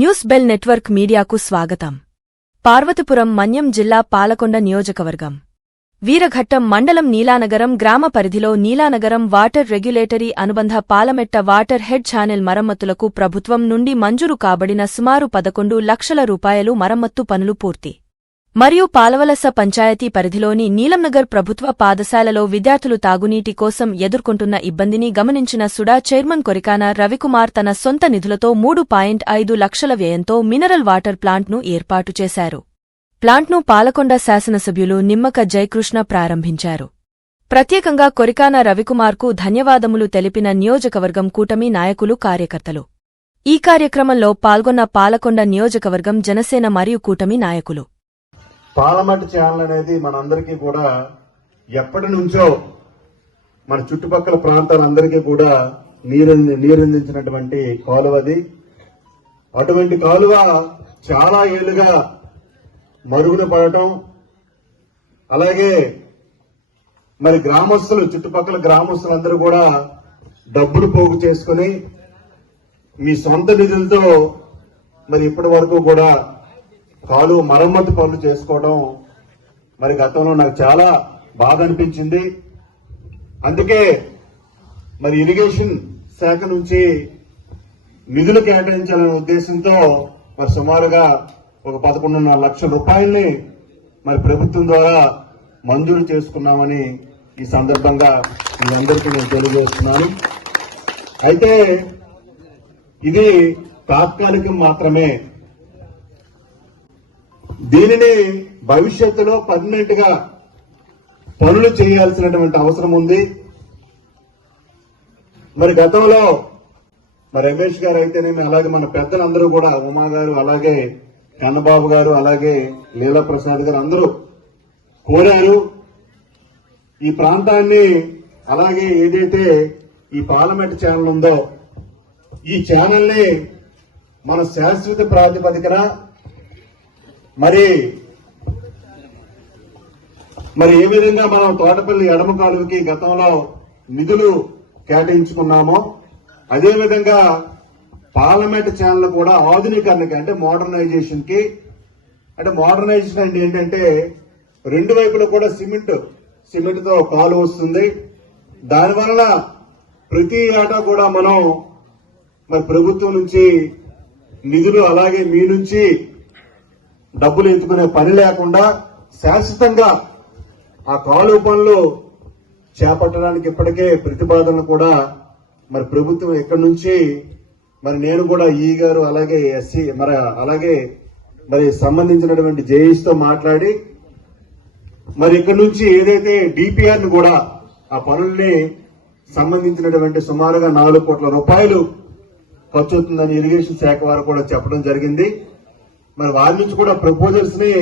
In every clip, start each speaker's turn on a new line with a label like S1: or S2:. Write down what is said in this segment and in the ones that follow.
S1: News bell network మీడియాకు స్వాగతం. పార్వతీపురం మన్యం జిల్లా పాలకొండ నియోజకవర్గం. వీరఘట్టం మండలం నీలానగరం గ్రామ పరిధిలో నీలానగరం వాటర్ రెగ్యులేటరీ అనుబంధ పాలమెట్ట వాటర్ హెడ్ ఛానెల్ మరమ్మతులకు ప్రభుత్వం నుండి మంజూరు కాబడిన సుమారు పదకొండు లక్షల రూపాయలు మరమ్మత్తు పనులు పూర్తి. మరియు పాలవలస పంచాయతీ పరిధిలోని నీలంనగర్ ప్రభుత్వ పాఠశాలలో విద్యార్థులు తాగునీటి కోసం ఎదుర్కొంటున్న ఇబ్బందిని గమనించిన సుడా చైర్మన్ కొరికాన రవికుమార్ తన సొంత నిధులతో మూడు పాయింట్ ఐదు లక్షల వ్యయంతో మినరల్ వాటర్ ప్లాంట్ను ఏర్పాటు చేశారు. ప్లాంట్ను పాలకొండ శాసనసభ్యులు నిమ్మక జయకృష్ణ ప్రారంభించారు. ప్రత్యేకంగా కొరికాన రవికుమార్కు ధన్యవాదములు తెలిపిన నియోజకవర్గం కూటమి నాయకులు కార్యకర్తలు. ఈ కార్యక్రమంలో పాల్గొన్న పాలకొండ నియోజకవర్గం జనసేన మరియు కూటమి నాయకులు.
S2: పాలమట్ ఛానల్ అనేది మనందరికీ కూడా ఎప్పటి నుంచో మన చుట్టుపక్కల ప్రాంతాలందరికీ కూడా నీరు నీరందించినటువంటి కాలువది అటువంటి కాలువ చాలా ఏళ్ళుగా మరుగున పడటం అలాగే మరి గ్రామస్తులు చుట్టుపక్కల గ్రామస్తులందరూ కూడా డబ్బులు పోగు చేసుకుని మీ సొంత నిధులతో మరి ఇప్పటి వరకు కూడా కాలు మరమ్మతు పనులు చేసుకోవడం మరి గతంలో నాకు చాలా బాధ అనిపించింది. అందుకే మరి ఇరిగేషన్ శాఖ నుంచి నిధులు కేటాయించాలనే ఉద్దేశంతో మరి సుమారుగా ఒక పదకొండున్నర లక్షల రూపాయల్ని మరి ప్రభుత్వం ద్వారా మంజూరు చేసుకున్నామని ఈ సందర్భంగా మీ అందరికీ నేను తెలియజేస్తున్నాను. అయితే ఇది తాత్కాలికం మాత్రమే దీనిని భవిష్యత్తులో పర్మనెంట్గా పనులు చేయాల్సినటువంటి అవసరం ఉంది. మరి గతంలో మరి రమేష్ గారు అయితేనేమి అలాగే మన పెద్దలందరూ కూడా ఉమా గారు అలాగే కన్నబాబు గారు అలాగే లీలా ప్రసాద్ గారు అందరూ కోరారు. ఈ ప్రాంతాన్ని అలాగే ఏదైతే ఈ పార్లమెంట్ ఛానల్ ఉందో ఈ ఛానల్ని మన శాశ్వత ప్రాతిపదికన మరి మరి ఏ విధంగా మనం తోటపల్లి ఎడమ కాలువకి గతంలో నిధులు కేటాయించుకున్నామో అదే విధంగా పార్లమెంట్ ఛానల్ కూడా ఆధునీకరణకి అంటే మోడర్నైజేషన్కి అంటే మోడర్నైజేషన్ అంటే ఏంటంటే రెండు వైపులు కూడా సిమెంట్ సిమెంట్తో కాలు వస్తుంది. దానివల్ల ప్రతి ఏటా కూడా మనం మరి ప్రభుత్వం నుంచి నిధులు అలాగే మీ నుంచి డబ్బులు ఎత్తుకునే పని లేకుండా శాశ్వతంగా ఆ కాలువ పనులు చేపట్టడానికి ఇప్పటికే ప్రతిపాదనలు కూడా మరి ప్రభుత్వం ఎక్కడి నుంచి మరి నేను కూడా ఈ గారు అలాగే ఎస్సీ మరి అలాగే మరి సంబంధించినటువంటి జేఈస్తో మాట్లాడి మరి ఇక్కడి నుంచి ఏదైతే డిపిఆర్ని కూడా ఆ పనుల్ని సంబంధించినటువంటి సుమారుగా నాలుగు కోట్ల రూపాయలు ఖర్చు అవుతుందని ఇరిగేషన్ శాఖ వారు కూడా చెప్పడం జరిగింది. మరి వారి నుంచి కూడా ప్రపోజల్స్ని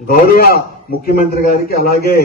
S2: గౌరవ ముఖ్యమంత్రి గారికి అలాగే